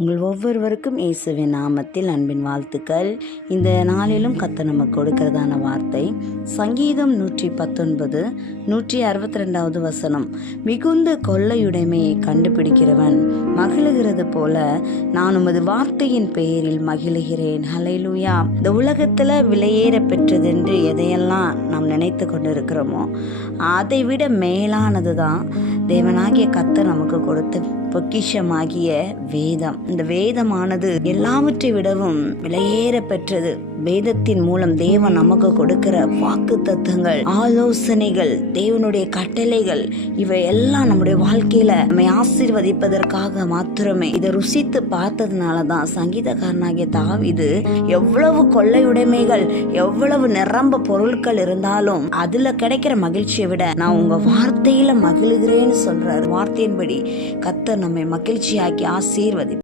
உங்கள் ஒவ்வொருவருக்கும் இயேசுவின் நாமத்தில் அன்பின் வாழ்த்துக்கள். இந்த நாளிலும் கத்த நமக்கு கொடுக்கிறதான வார்த்தை சங்கீதம் நூற்றி பத்தொன்பது நூற்றி அறுபத்தி ரெண்டாவது வசனம். மிகுந்த கொள்ளையுடைமையை கண்டுபிடிக்கிறவன் மகிழுகிறது போல நான் உமது வார்த்தையின் பெயரில் மகிழுகிறேன். ஹலைலூயா இந்த உலகத்தில் விலையேற பெற்றதென்று எதையெல்லாம் நாம் நினைத்து கொண்டு இருக்கிறோமோ அதை விட மேலானது தான் தேவனாகிய கத்தர் நமக்கு கொடுத்த பொக்கிஷமாகிய வேதம். இந்த வேதமானது எல்லாவற்றை விடவும் விலையேற பெற்றது வேதத்தின் மூலம் தேவன் நமக்கு கொடுக்கிற வாக்கு தத்துவங்கள் ஆலோசனைகள் தேவனுடைய கட்டளைகள் இவை எல்லாம் நம்முடைய வாழ்க்கையில நம்மை ஆசீர்வதிப்பதற்காக மாத்திரமே. இதை ருசித்து பார்த்ததுனால தான் சங்கீதக்காரனாகிய தாவிது எவ்வளவு கொள்ளையுடைமைகள் எவ்வளவு நிரம்ப பொருட்கள் இருந்தாலும் அதுல கிடைக்கிற மகிழ்ச்சியை விட நான் உங்க வார்த்தையில மகிழ்கிறேன்னு சொல்றாரு. வார்த்தையின்படி கத்த நம்மை மகிழ்ச்சியாக்கி ஆசீர்வதி